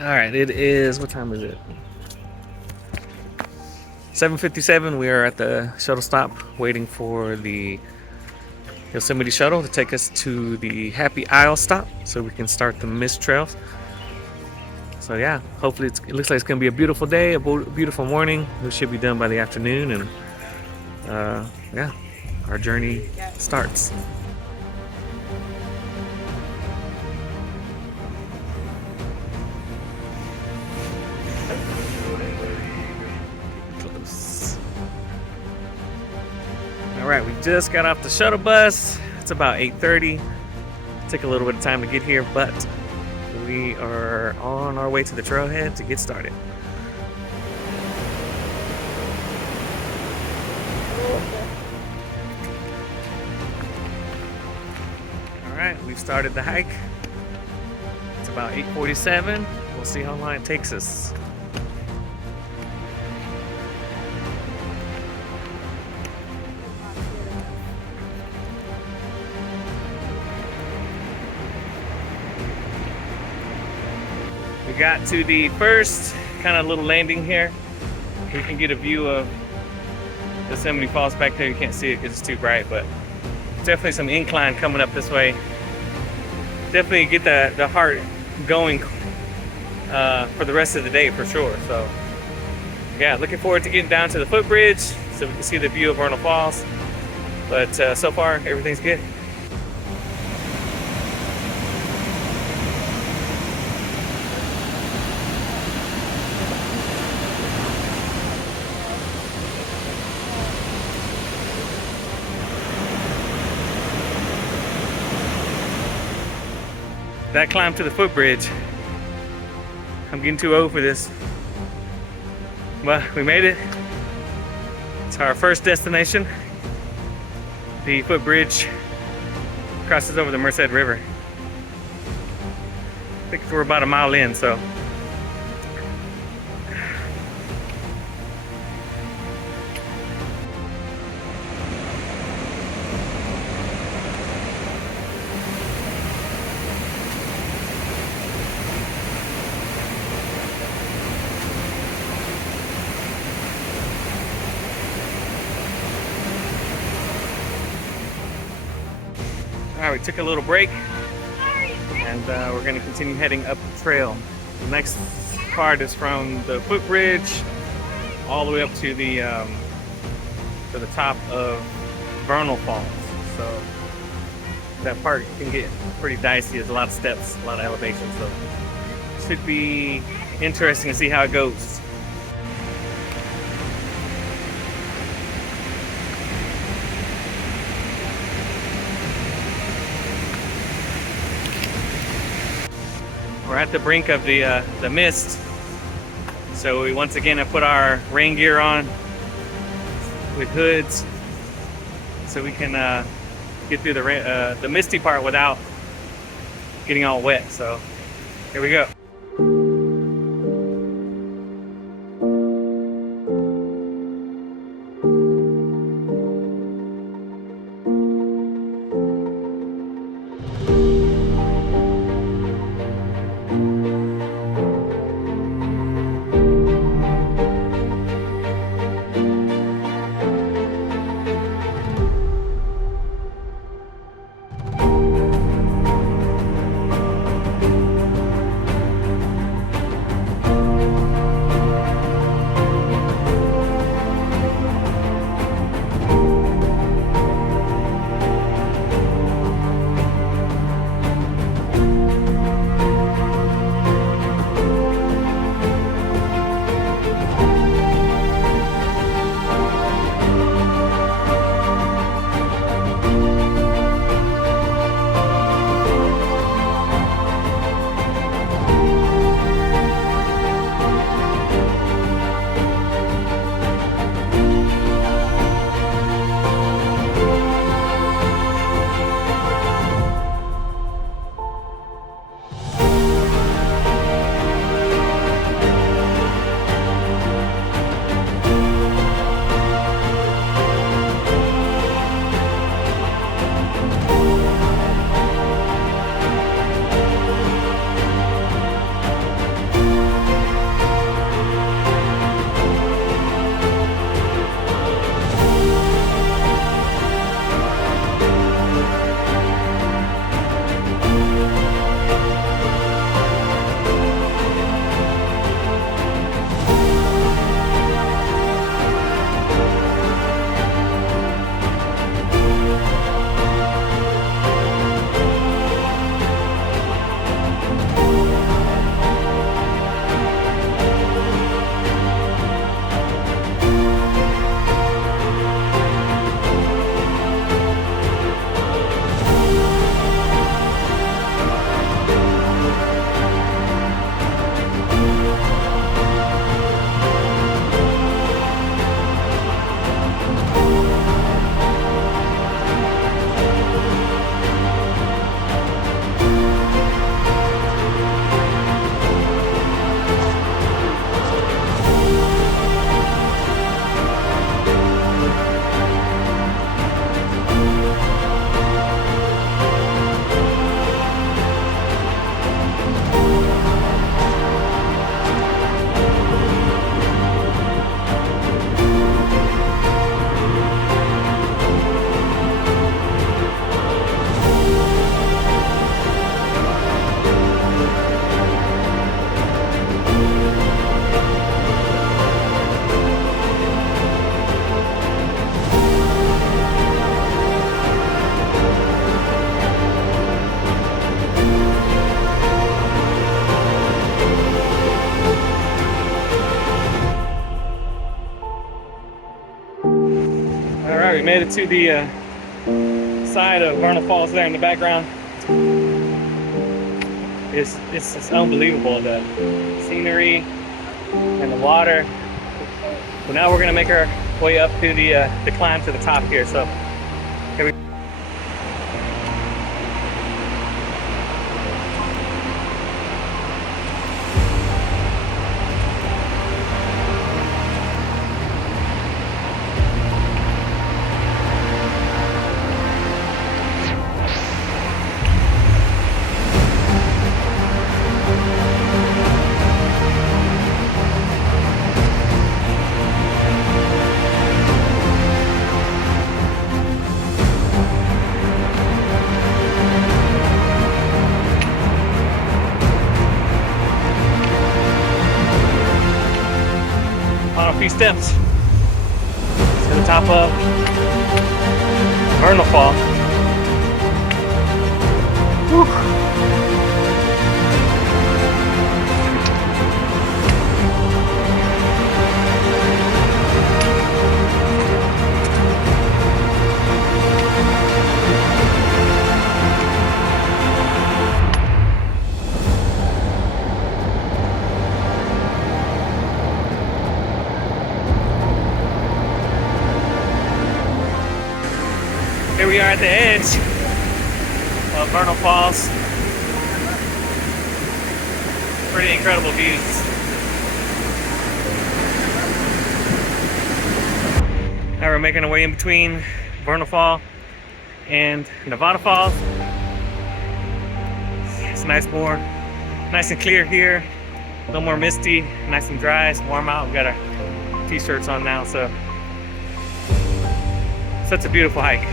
All right, it is, what time is it? 7:57. We are at the shuttle stop waiting for the Yosemite shuttle to take us to the Happy Isle stop so we can start the mist trails. So yeah, hopefully it looks like it's gonna be a beautiful day, a beautiful morning. We should be done by the afternoon, and yeah, our journey starts. Close. All right, we just got off the shuttle bus. It's about 8:30. Took a little bit of time to get here, but we are on our way to the trailhead to get started. All right, we've started the hike. It's about 8:47. We'll see how long it takes us. We got to the first kind of little landing here. We can get a view of Yosemite Falls back there. You can't see it because it's too bright, but definitely some incline coming up this way. Definitely get the heart going for the rest of the day for sure. So yeah, looking forward to getting down to the footbridge so we can see the view of Vernal Falls. But so far, everything's good. That climb to the footbridge, I'm getting too old for this. Well, we made it. It's our first destination. The footbridge crosses over the Merced River. I think we're about a mile in, so. All right, we took a little break, and we're gonna continue heading up the trail. The next part is from the footbridge all the way up to the top of Vernal Falls. So that part can get pretty dicey. There's a lot of steps, a lot of elevation. So it should be interesting to see how it goes. We're at the brink of the mist, so we once again have put our rain gear on with hoods, so we can get through the misty part without getting all wet. So here we go. made it to the side of Vernal Falls there in the background. It's just unbelievable, the scenery and the water. So now we're gonna make our way up to the climb to the top here. So here we go. A few steps to the top of Vernal Fall. Whew. Here we are at the edge of Vernal Falls. Pretty incredible views. Now we're making our way in between Vernal Fall and Nevada Falls. It's nice and clear here. A little more misty, nice and dry, it's warm out. We got our t-shirts on now, so such a beautiful hike.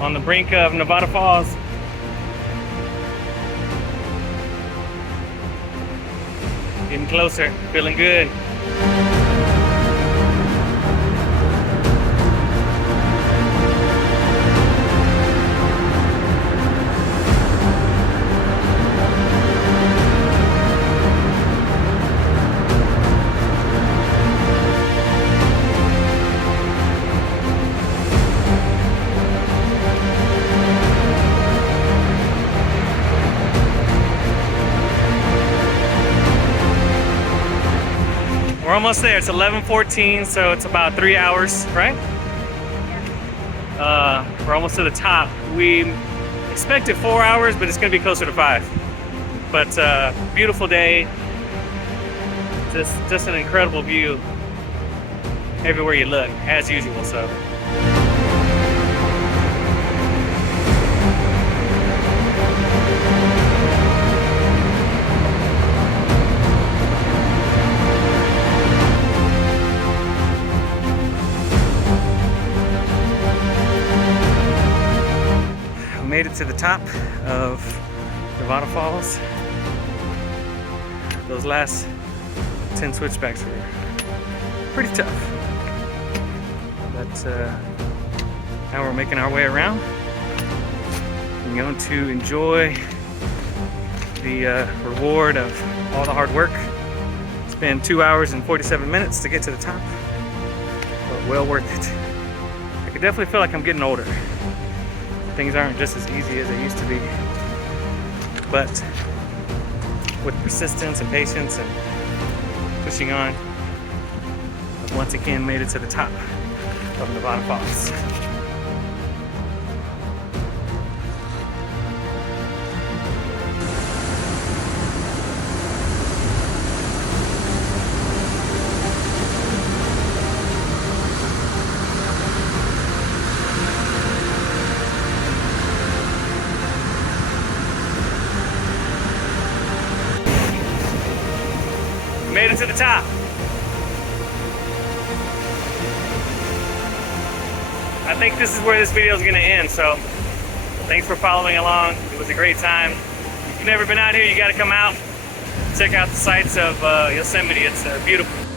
On the brink of Nevada Falls. Getting closer, feeling good. We're almost there. It's 11:14, so it's about 3 hours, right? We're almost to the top. We expected 4 hours, but it's gonna be closer to 5. But beautiful day. Just an incredible view everywhere you look, as usual. So. Made it to the top of Nevada Falls. Those last 10 switchbacks were pretty tough, but Now we're making our way around. I'm going to enjoy the reward of all the hard work. It's been 2 hours and 47 minutes to get to the top, but well worth it. I can definitely feel like I'm getting older. Things aren't just as easy as they used to be, but with persistence and patience and pushing on, I've once again made it to the top of Nevada Falls. Made it to the top. I think this is where this video is going to end, so thanks for following along. It was a great time. If you've never been out here, you got to come out, check out the sights of Yosemite. It's beautiful.